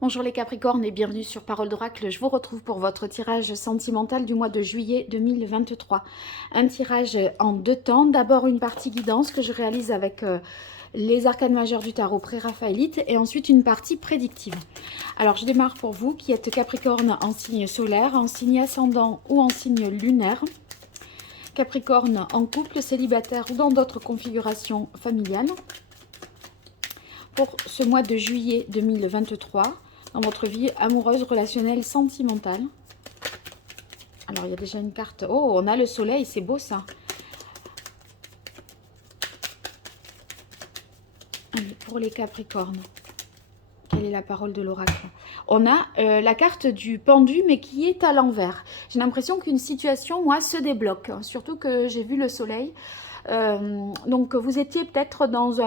Bonjour les Capricornes et bienvenue sur Parole d'Oracle. Je vous retrouve pour votre tirage sentimental du mois de juillet 2023. Un tirage en deux temps. D'abord une partie guidance que je réalise avec les arcanes majeurs du tarot pré-raphaélite et ensuite une partie prédictive. Alors je démarre pour vous qui êtes Capricorne en signe solaire, en signe ascendant ou en signe lunaire. Capricorne en couple, célibataire ou dans d'autres configurations familiales. Pour ce mois de juillet 2023, dans votre vie amoureuse, relationnelle, sentimentale. Alors, il y a déjà une carte. Oh, on a le soleil, c'est beau ça. Allez, pour les Capricornes, quelle est la parole de l'oracle? On a la carte du pendu, mais qui est à l'envers. J'ai l'impression qu'une situation, moi, se débloque. Surtout que j'ai vu le soleil. Donc vous étiez peut-être dans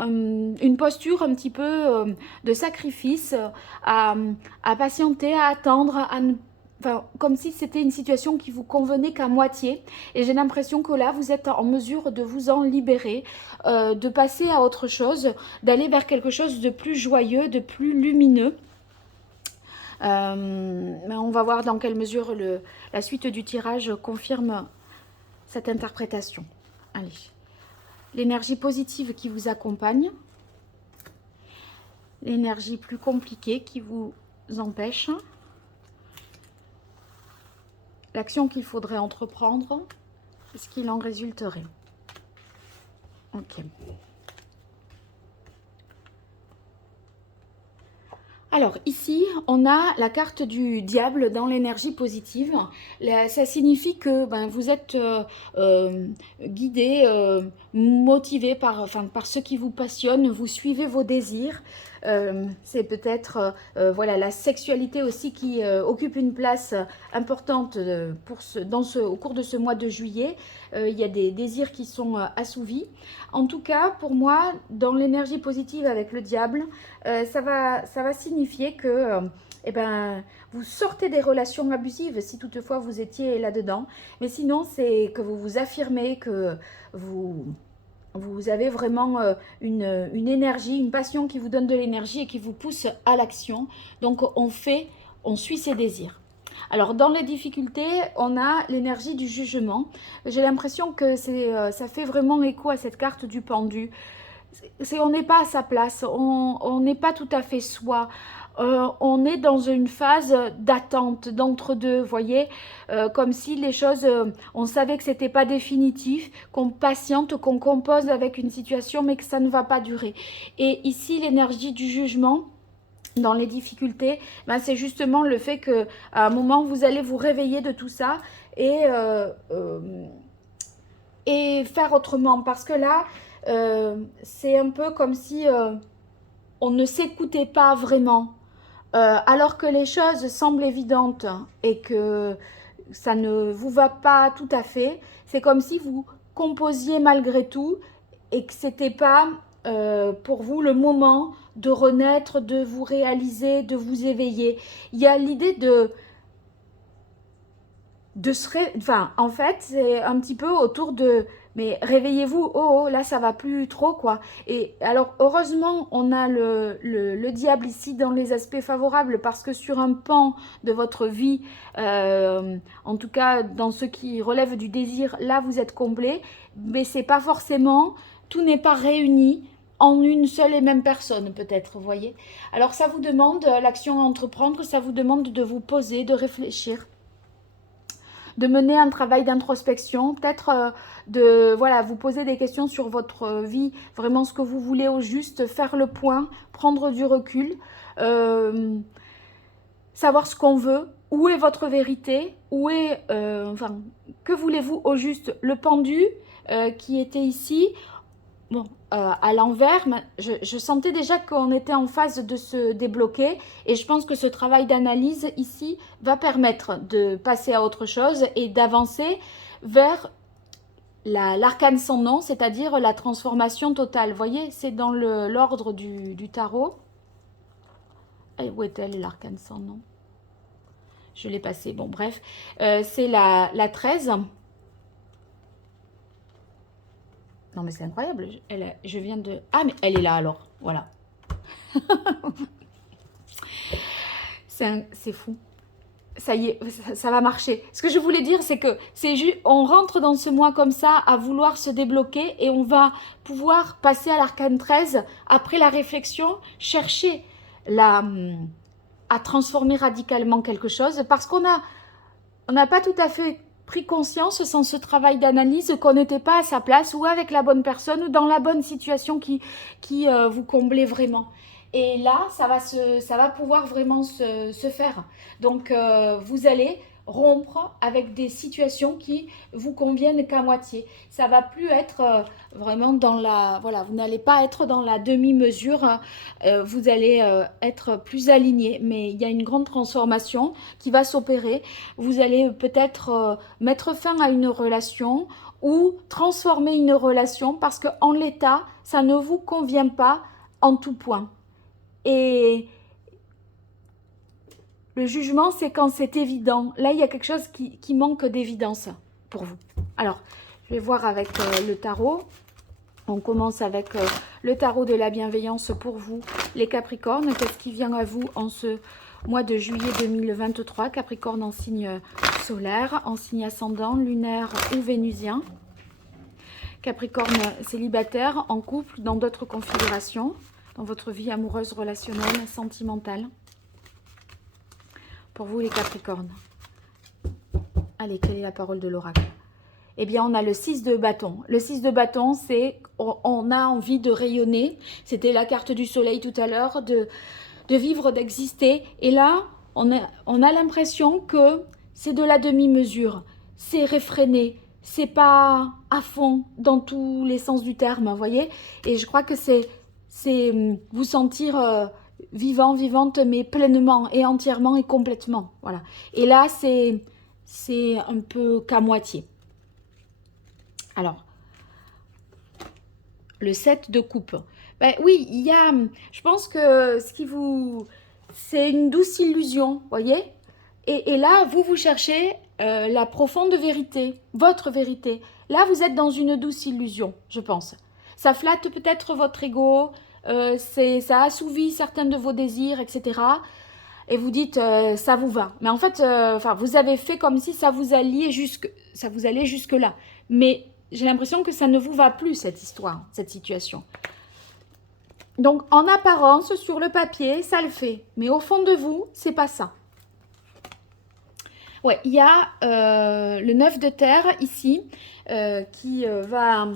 une posture un petit peu de sacrifice, à patienter, à attendre, enfin, comme si c'était une situation qui vous convenait qu'à moitié. Et j'ai l'impression que là, vous êtes en mesure de vous en libérer, de passer à autre chose, d'aller vers quelque chose de plus joyeux, de plus lumineux. Mais on va voir dans quelle mesure la suite du tirage confirme cette interprétation. Allez. L'énergie positive qui vous accompagne, l'énergie plus compliquée qui vous empêche, l'action qu'il faudrait entreprendre, ce qu'il en résulterait. Ok. Alors ici, on a la carte du diable dans l'énergie positive. Ça signifie que vous êtes guidé, motivé par ce qui vous passionne, vous suivez vos désirs. C'est peut-être voilà, la sexualité aussi qui occupe une place importante au cours de ce mois de juillet. Il y a des désirs qui sont assouvis. En tout cas, pour moi, dans l'énergie positive avec le diable, ça va signifier que vous sortez des relations abusives si toutefois vous étiez là-dedans. Mais sinon, c'est que vous vous affirmez, que vous avez vraiment une énergie, une passion qui vous donne de l'énergie et qui vous pousse à l'action. Donc, on suit ses désirs. Alors, dans les difficultés, on a l'énergie du jugement. J'ai l'impression que ça fait vraiment écho à cette carte du pendu. On n'est pas à sa place, on n'est pas tout à fait soi. On est dans une phase d'attente, d'entre-deux, vous voyez, comme si les choses, on savait que c'était pas définitif, qu'on patiente, qu'on compose avec une situation, mais que ça ne va pas durer. Et ici, l'énergie du jugement, dans les difficultés, c'est justement le fait que à un moment vous allez vous réveiller de tout ça et faire autrement, parce que là c'est un peu comme si on ne s'écoutait pas vraiment, alors que les choses semblent évidentes et que ça ne vous va pas tout à fait. C'est comme si vous composiez malgré tout et que c'était pas pour vous le moment de renaître, de vous réaliser, de vous éveiller. Il y a l'idée en fait, c'est un petit peu autour de mais réveillez-vous, oh, oh, là ça va plus trop quoi. Et alors heureusement on a le diable ici dans les aspects favorables, parce que sur un pan de votre vie, en tout cas dans ce qui relève du désir, là vous êtes comblé, mais c'est pas forcément, tout n'est pas réuni en une seule et même personne peut-être, vous voyez. Alors ça vous demande l'action à entreprendre, ça vous demande de vous poser, de réfléchir, de mener un travail d'introspection, peut-être de vous poser des questions sur votre vie, vraiment ce que vous voulez au juste, faire le point, prendre du recul, savoir ce qu'on veut, où est votre vérité, que voulez-vous au juste. Le pendu qui était ici, bon, à l'envers, je sentais déjà qu'on était en phase de se débloquer, et je pense que ce travail d'analyse ici va permettre de passer à autre chose et d'avancer vers l'arcane sans nom, c'est-à-dire la transformation totale. Vous voyez, c'est dans l'ordre du tarot. Et où est-elle, l'arcane sans nom? Je l'ai passé, bon bref. C'est la 13. Non mais c'est incroyable, je viens de... Ah mais elle est là alors, voilà. C'est fou. Ça y est, ça va marcher. Ce que je voulais dire, c'est que on rentre dans ce mois comme ça à vouloir se débloquer et on va pouvoir passer à l'arcane 13 après la réflexion, chercher à transformer radicalement quelque chose parce qu'on n'a pas tout à fait pris conscience sans ce travail d'analyse qu'on n'était pas à sa place ou avec la bonne personne ou dans la bonne situation qui vous comblait vraiment. Et là, ça va pouvoir vraiment se faire. Donc, vous allez rompre avec des situations qui vous conviennent qu'à moitié. Ça va plus être vraiment dans la... Voilà, vous n'allez pas être dans la demi-mesure, vous allez être plus aligné. Mais il y a une grande transformation qui va s'opérer. Vous allez peut-être mettre fin à une relation ou transformer une relation parce qu'en l'état, ça ne vous convient pas en tout point. Et le jugement, c'est quand c'est évident. Là, il y a quelque chose qui manque d'évidence pour vous. Alors, je vais voir avec le tarot. On commence avec le tarot de la bienveillance pour vous, les Capricornes. Qu'est-ce qui vient à vous en ce mois de juillet 2023? Capricorne en signe solaire, en signe ascendant, lunaire ou vénusien. Capricorne célibataire, en couple, dans d'autres configurations. Dans votre vie amoureuse, relationnelle, sentimentale. Pour vous, les Capricornes. Allez, quelle est la parole de l'oracle? Eh bien, on a le 6 de bâton. Le 6 de bâton, c'est on a envie de rayonner. C'était la carte du soleil tout à l'heure, de vivre, d'exister. Et là, on a l'impression que c'est de la demi-mesure. C'est réfréné. C'est pas à fond dans tous les sens du terme, vous voyez? Et je crois que c'est vous sentir vivant, vivante, mais pleinement et entièrement et complètement. Voilà. Et là, c'est un peu qu'à moitié. Alors, le 7 de coupe. Ben oui, il y a, je pense que c'est une douce illusion, voyez? Et là, vous cherchez la profonde vérité, votre vérité. Là, vous êtes dans une douce illusion, je pense. Ça flatte peut-être votre ego, ça assouvit certains de vos désirs, etc. Et vous dites, ça vous va. Mais en fait, vous avez fait comme si ça vous allait jusque-là. Mais j'ai l'impression que ça ne vous va plus, cette histoire, cette situation. Donc, en apparence, sur le papier, ça le fait. Mais au fond de vous, c'est pas ça. Ouais, il y a le 9 de terre ici qui va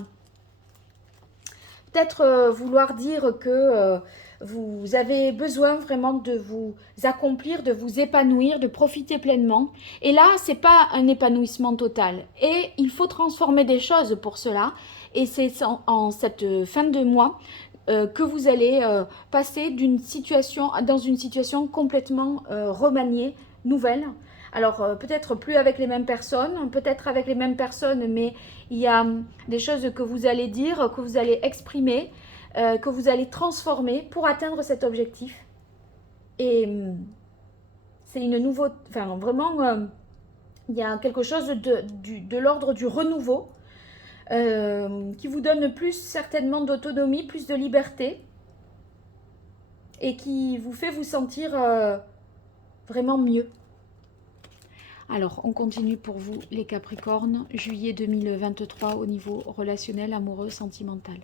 peut-être vouloir dire que vous avez besoin vraiment de vous accomplir, de vous épanouir, de profiter pleinement. Et là, c'est pas un épanouissement total. Et il faut transformer des choses pour cela. Et c'est en cette fin de mois que vous allez passer dans une situation complètement remaniée, nouvelle. Alors, peut-être plus avec les mêmes personnes, peut-être avec les mêmes personnes, mais il y a des choses que vous allez dire, que vous allez exprimer, que vous allez transformer pour atteindre cet objectif. Et c'est une nouveauté, enfin vraiment, il y a quelque chose de l'ordre du renouveau qui vous donne plus certainement d'autonomie, plus de liberté et qui vous fait vous sentir vraiment mieux. Alors, on continue pour vous, les Capricornes, juillet 2023 au niveau relationnel, amoureux, sentimental.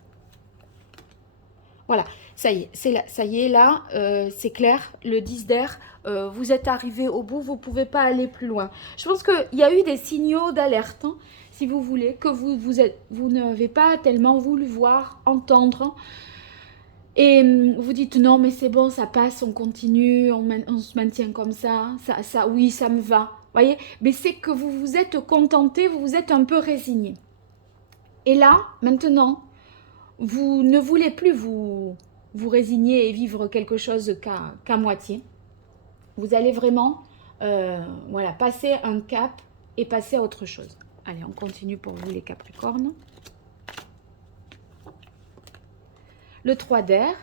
Voilà, ça y est, là, c'est clair, le 10 d'air, vous êtes arrivé au bout, vous ne pouvez pas aller plus loin. Je pense qu'il y a eu des signaux d'alerte, hein, si vous voulez, que vous n'avez pas tellement voulu voir, entendre. Et vous dites non, mais c'est bon, ça passe, on continue, on se maintient comme ça, oui, ça me va. Voyez, mais c'est que vous vous êtes contenté, vous vous êtes un peu résigné. Et là, maintenant, vous ne voulez plus vous résigner et vivre quelque chose qu'à moitié. Vous allez vraiment voilà, passer un cap et passer à autre chose. Allez, on continue pour vous les Capricornes. Le 3 d'air.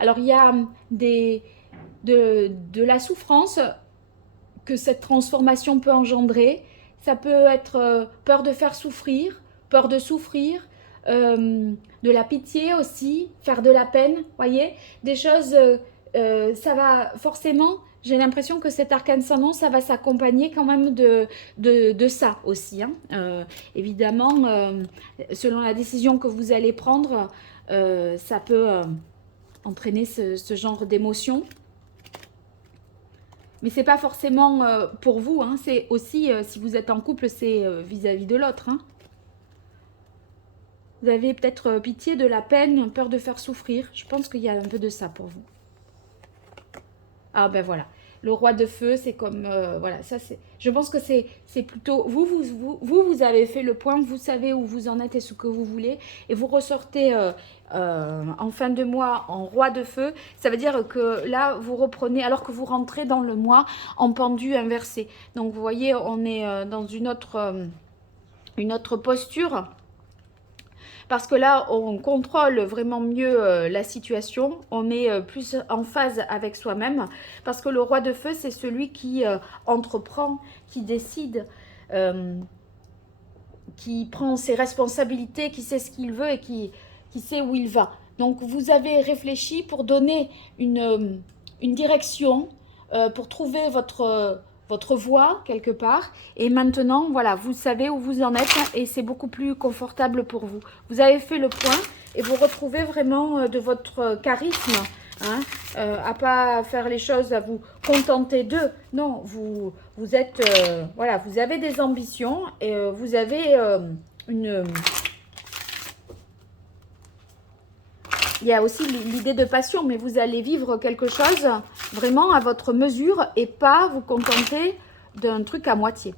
Alors, il y a de la souffrance que cette transformation peut engendrer. Ça peut être peur de faire souffrir, peur de souffrir, de la pitié aussi, faire de la peine, voyez, des choses ça va forcément, j'ai l'impression que cet arcane sans nom, ça va s'accompagner quand même de ça aussi, hein. Évidemment, selon la décision que vous allez prendre, ça peut entraîner ce genre d'émotion. Mais c'est pas forcément pour vous, hein, c'est aussi, si vous êtes en couple, c'est vis-à-vis de l'autre, hein. Vous avez peut-être pitié de la peine, peur de faire souffrir. Je pense qu'il y a un peu de ça pour vous. Ah ben voilà. Le roi de feu, c'est comme... voilà, ça c'est... Je pense que c'est plutôt... Vous avez fait le point, vous savez où vous en êtes et ce que vous voulez. Et vous ressortez en fin de mois en roi de feu. Ça veut dire que là, vous reprenez... Alors que vous rentrez dans le mois en pendu inversé. Donc vous voyez, on est dans une autre posture. Parce que là, on contrôle vraiment mieux la situation, on est plus en phase avec soi-même, parce que le roi de feu, c'est celui qui entreprend, qui décide, qui prend ses responsabilités, qui sait ce qu'il veut et qui sait où il va. Donc, vous avez réfléchi pour donner une direction, pour trouver votre voie quelque part. Et maintenant, voilà, vous savez où vous en êtes et c'est beaucoup plus confortable pour vous. Vous avez fait le point et vous retrouvez vraiment de votre charisme, hein, à pas faire les choses, à vous contenter d'eux. Non, vous êtes, voilà, vous avez des ambitions et vous avez il y a aussi l'idée de passion, mais vous allez vivre quelque chose vraiment à votre mesure et pas vous contenter d'un truc à moitié.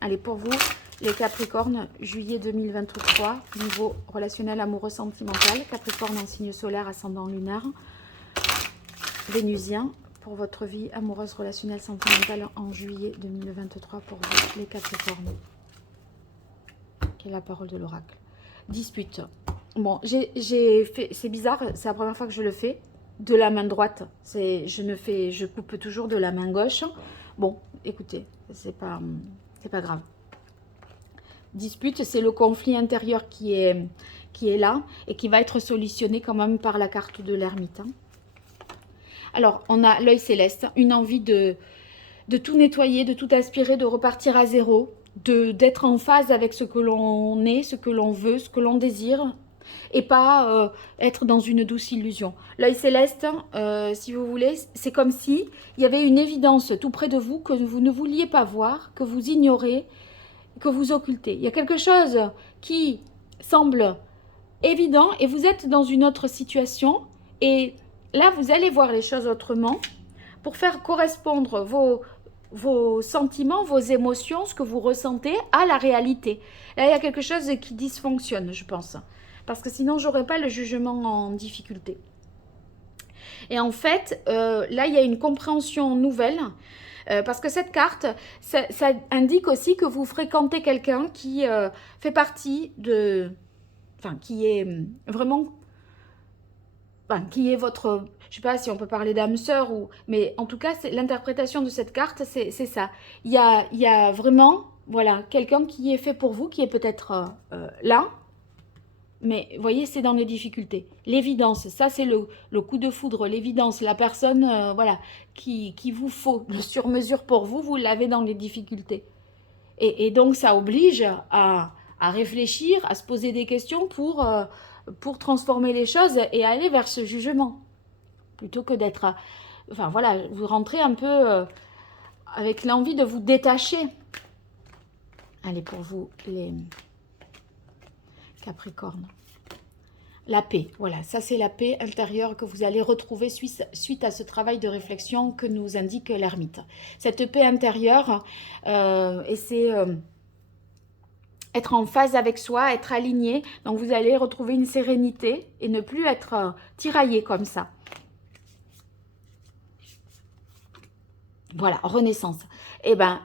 Allez, pour vous, les Capricornes, juillet 2023, niveau relationnel, amoureux, sentimental. Capricorne en signe solaire, ascendant lunaire, vénusien. Pour votre vie amoureuse, relationnelle, sentimentale en juillet 2023, pour vous, les Capricornes. Quelle est la parole de l'oracle? Dispute. Bon, j'ai fait, c'est bizarre, c'est la première fois que je le fais, de la main droite. Je coupe toujours de la main gauche. Bon, écoutez, c'est pas grave. Dispute, c'est le conflit intérieur qui est là et qui va être solutionné quand même par la carte de l'ermite. Alors, on a l'œil céleste, une envie de tout nettoyer, de tout aspirer, de repartir à zéro, d'être en phase avec ce que l'on est, ce que l'on veut, ce que l'on désire, et pas être dans une douce illusion. L'œil céleste, si vous voulez, c'est comme si il y avait une évidence tout près de vous que vous ne vouliez pas voir, que vous ignorez, que vous occultez. Il y a quelque chose qui semble évident et vous êtes dans une autre situation et là, vous allez voir les choses autrement pour faire correspondre vos sentiments, vos émotions, ce que vous ressentez à la réalité. Là, il y a quelque chose qui dysfonctionne, je pense. Parce que sinon, je n'aurais pas le jugement en difficulté. Et en fait, là, il y a une compréhension nouvelle. Parce que cette carte, ça indique aussi que vous fréquentez quelqu'un qui fait partie de... Enfin, qui est vraiment... Enfin, qui est votre... Je ne sais pas si on peut parler d'âme sœur ou... Mais en tout cas, l'interprétation de cette carte, c'est ça. Il y a vraiment, voilà, quelqu'un qui est fait pour vous, qui est peut-être là. Mais vous voyez, c'est dans les difficultés. L'évidence, ça c'est le coup de foudre, l'évidence. La personne voilà, qui vous faut, le sur-mesure pour vous, vous l'avez dans les difficultés. Et donc ça oblige à réfléchir, à se poser des questions pour transformer les choses et aller vers ce jugement. Plutôt que d'être... Enfin voilà, vous rentrez un peu avec l'envie de vous détacher. Allez, pour vous, les... Capricorne. La paix, voilà, ça c'est la paix intérieure que vous allez retrouver suite à ce travail de réflexion que nous indique l'ermite. Cette paix intérieure, et c'est être en phase avec soi, être aligné. Donc vous allez retrouver une sérénité et ne plus être tiraillé comme ça. Voilà, renaissance. Eh ben,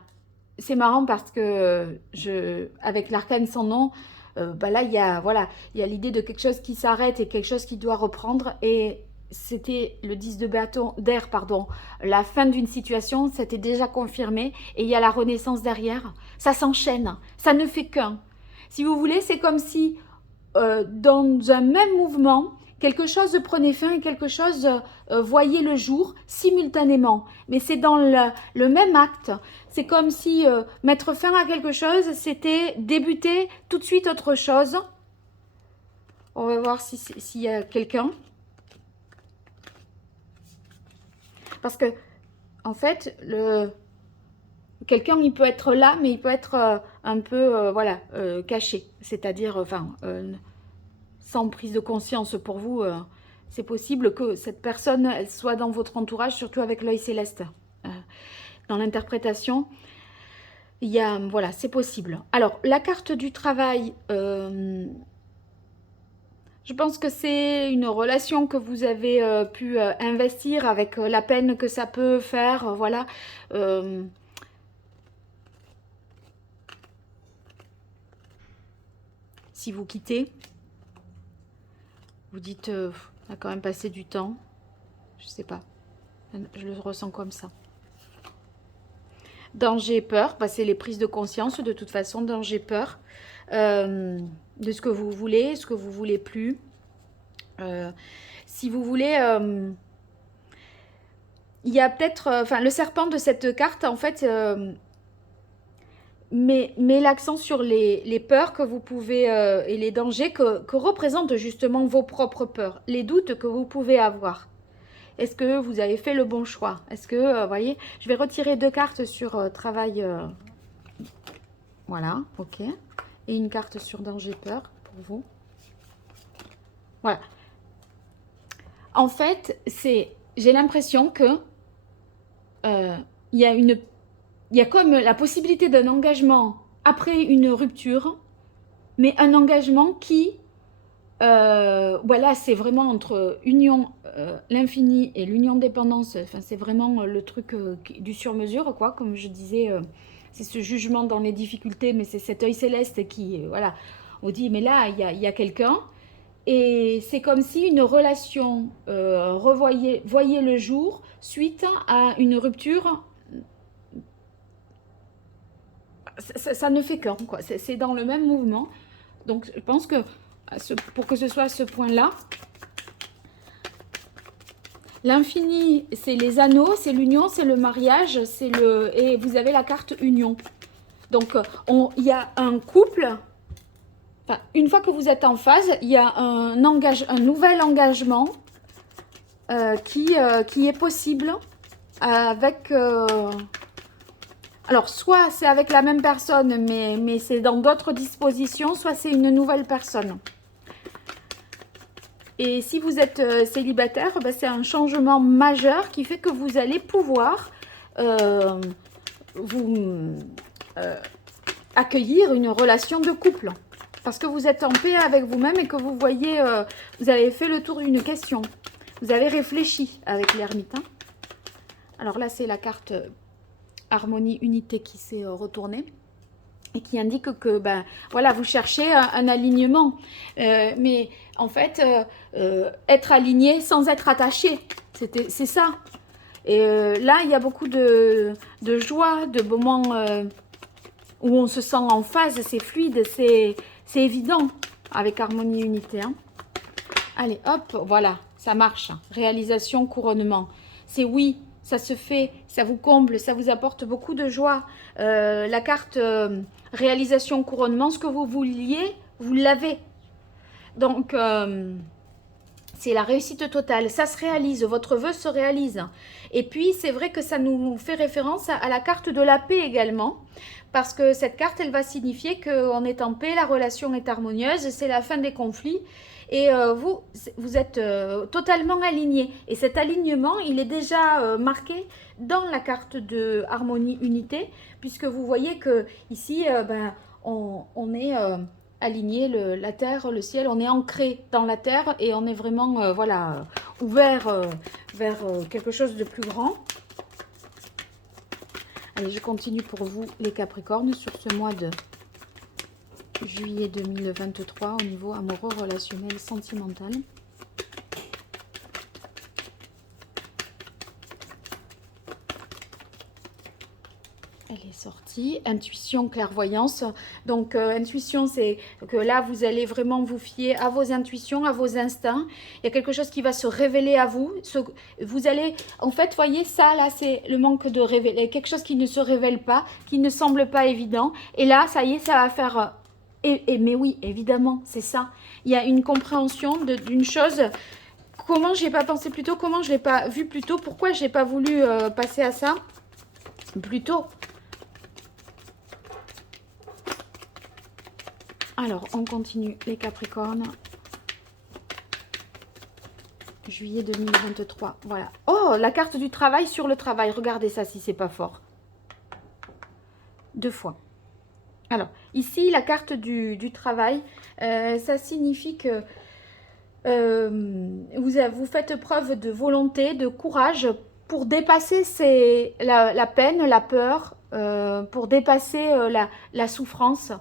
c'est marrant parce que avec l'arcane sans nom, là, il y a l'idée de quelque chose qui s'arrête et quelque chose qui doit reprendre. Et c'était le 10 de bâton d'air, pardon. La fin d'une situation, c'était déjà confirmé. Et il y a la renaissance derrière. Ça s'enchaîne. Ça ne fait qu'un. Si vous voulez, c'est comme si, dans un même mouvement, quelque chose prenait fin et quelque chose voyait le jour simultanément. Mais c'est dans le même acte. C'est comme si mettre fin à quelque chose, c'était débuter tout de suite autre chose. On va voir s'il y a quelqu'un. Parce que, en fait, quelqu'un, il peut être là, mais il peut être un peu, voilà, caché. C'est-à-dire, enfin, sans prise de conscience pour vous, c'est possible que cette personne, elle soit dans votre entourage, surtout avec l'œil céleste. Dans l'interprétation, il y a, voilà, c'est possible. Alors, la carte du travail, je pense que c'est une relation que vous avez pu investir avec la peine que ça peut faire, voilà. Si vous quittez, vous dites, on a quand même passé du temps, je sais pas, je le ressens comme ça. Danger, peur, bah, c'est les prises de conscience, de toute façon, danger, peur, de ce que vous voulez, ce que vous voulez plus. Si vous voulez, il y a peut-être, enfin, le serpent de cette carte, en fait, met l'accent sur les peurs que vous pouvez, et les dangers que représentent justement vos propres peurs, les doutes que vous pouvez avoir. Est-ce que vous avez fait le bon choix? Est-ce que, voyez, je vais retirer 2 cartes sur travail. Voilà, ok. Et une carte sur danger, peur pour vous. Voilà. En fait, j'ai l'impression que il y a comme la possibilité d'un engagement après une rupture, mais un engagement qui, voilà, c'est vraiment entre union, l'infini et l'union dépendance. Enfin, c'est vraiment le truc du sur-mesure, quoi. Comme je disais, c'est ce jugement dans les difficultés, mais c'est cet œil céleste qui, voilà, on dit, mais là, il y a quelqu'un. Et c'est comme si une relation voyait le jour suite à une rupture. Ça ne fait qu'un, quoi. C'est dans le même mouvement. Donc, je pense que pour que ce soit à ce point-là, l'infini, c'est les anneaux, c'est l'union, c'est le mariage, et vous avez la carte union. Donc, il y a un couple. Enfin, une fois que vous êtes en phase, il y a un nouvel engagement qui est possible avec... alors, soit c'est avec la même personne, mais c'est dans d'autres dispositions, soit c'est une nouvelle personne. Et si vous êtes célibataire, ben, c'est un changement majeur qui fait que vous allez pouvoir accueillir une relation de couple. Parce que vous êtes en paix avec vous-même et que vous voyez, vous avez fait le tour d'une question. Vous avez réfléchi avec l'ermite. Hein. Alors là, c'est la carte harmonie, unité qui s'est retournée. Et qui indique que ben, voilà, vous cherchez un alignement. Mais en fait, être aligné sans être attaché, c'est ça. Et là, il y a beaucoup de joie, de moments où on se sent en phase, c'est fluide, c'est évident avec harmonie, unité. Hein. Allez, hop, voilà, ça marche. Réalisation, couronnement. C'est oui, ça se fait, ça vous comble, ça vous apporte beaucoup de joie. La carte réalisation, couronnement, ce que vous vouliez, vous l'avez. Donc, c'est la réussite totale. Ça se réalise, votre vœu se réalise. Et puis, c'est vrai que ça nous fait référence à la carte de la paix également. Parce que cette carte, elle va signifier qu'on est en paix, la relation est harmonieuse, c'est la fin des conflits. Et vous êtes totalement aligné. Et cet alignement, il est déjà marqué dans la carte de harmonie unité, puisque vous voyez que ici, ben, on est aligné, la terre, le ciel, on est ancré dans la terre et on est vraiment voilà, ouvert vers quelque chose de plus grand. Allez, je continue pour vous les Capricornes sur ce mois de juillet 2023 au niveau amoureux, relationnel, sentimental. Elle est sortie. Intuition, clairvoyance. Donc, intuition, c'est que là, vous allez vraiment vous fier à vos intuitions, à vos instincts. Il y a quelque chose qui va se révéler à vous. Vous allez, en fait, voyez, ça, là, c'est le manque de révéler. Quelque chose qui ne se révèle pas, qui ne semble pas évident. Et là, ça y est, ça va faire... mais oui, évidemment, c'est ça. Il y a une compréhension d'une chose. Comment j'ai pas pensé plus tôt? Comment je l'ai pas vu plus tôt? Pourquoi j'ai pas voulu passer à ça plus tôt? Alors, on continue les Capricornes. Juillet 2023, voilà. Oh, la carte du travail sur le travail. Regardez ça si c'est pas fort. 2 fois. Alors, ici, la carte du travail, ça signifie que vous faites preuve de volonté, de courage pour dépasser la peine, la peur, pour dépasser la souffrance.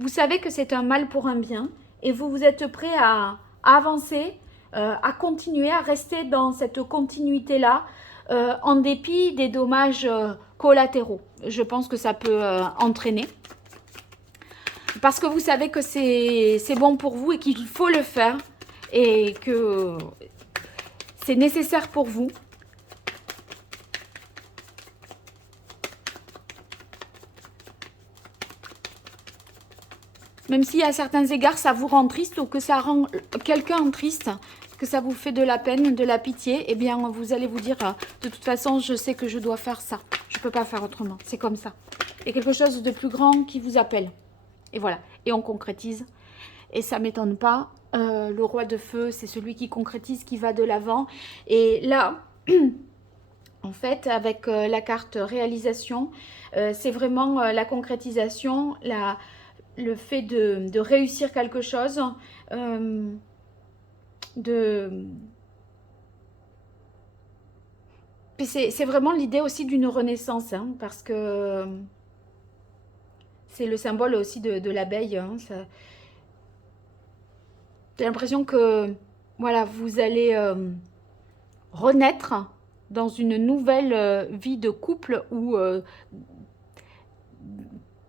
Vous savez que c'est un mal pour un bien et vous êtes prêt à avancer, à continuer, à rester dans cette continuité-là, en dépit des dommages collatéraux. Je pense que ça peut entraîner. Parce que vous savez que c'est bon pour vous et qu'il faut le faire et que c'est nécessaire pour vous. Même si à certains égards, ça vous rend triste ou que ça rend quelqu'un triste, que ça vous fait de la peine, de la pitié, eh bien, vous allez vous dire, de toute façon, je sais que je dois faire ça. Je ne peux pas faire autrement. C'est comme ça. Il y a quelque chose de plus grand qui vous appelle. Et voilà. Et on concrétise. Et ça ne m'étonne pas. Le roi de feu, c'est celui qui concrétise, qui va de l'avant. Et là, en fait, avec la carte réalisation, c'est vraiment la concrétisation, le fait de réussir quelque chose, c'est vraiment l'idée aussi d'une renaissance, hein, parce que c'est le symbole aussi de l'abeille. Hein, j'ai l'impression que voilà, vous allez renaître dans une nouvelle vie de couple où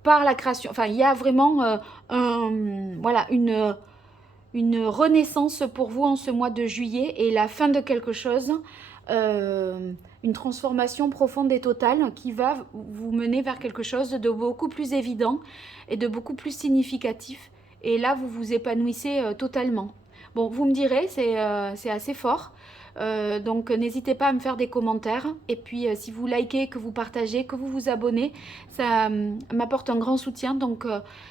par la création, enfin il y a vraiment voilà, une renaissance pour vous en ce mois de juillet et la fin de quelque chose, une transformation profonde et totale qui va vous mener vers quelque chose de beaucoup plus évident et de beaucoup plus significatif. Et là, vous vous épanouissez totalement. Bon, vous me direz, c'est assez fort. Donc n'hésitez pas à me faire des commentaires et puis si vous likez, que vous partagez, que vous vous abonnez, ça m'apporte un grand soutien. Donc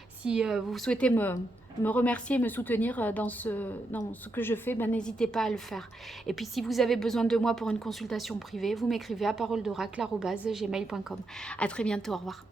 si vous souhaitez me remercier, me soutenir dans ce que je fais, ben, n'hésitez pas à le faire. Et puis si vous avez besoin de moi pour une consultation privée, vous m'écrivez à paroledoracle@gmail.com. À très bientôt, au revoir.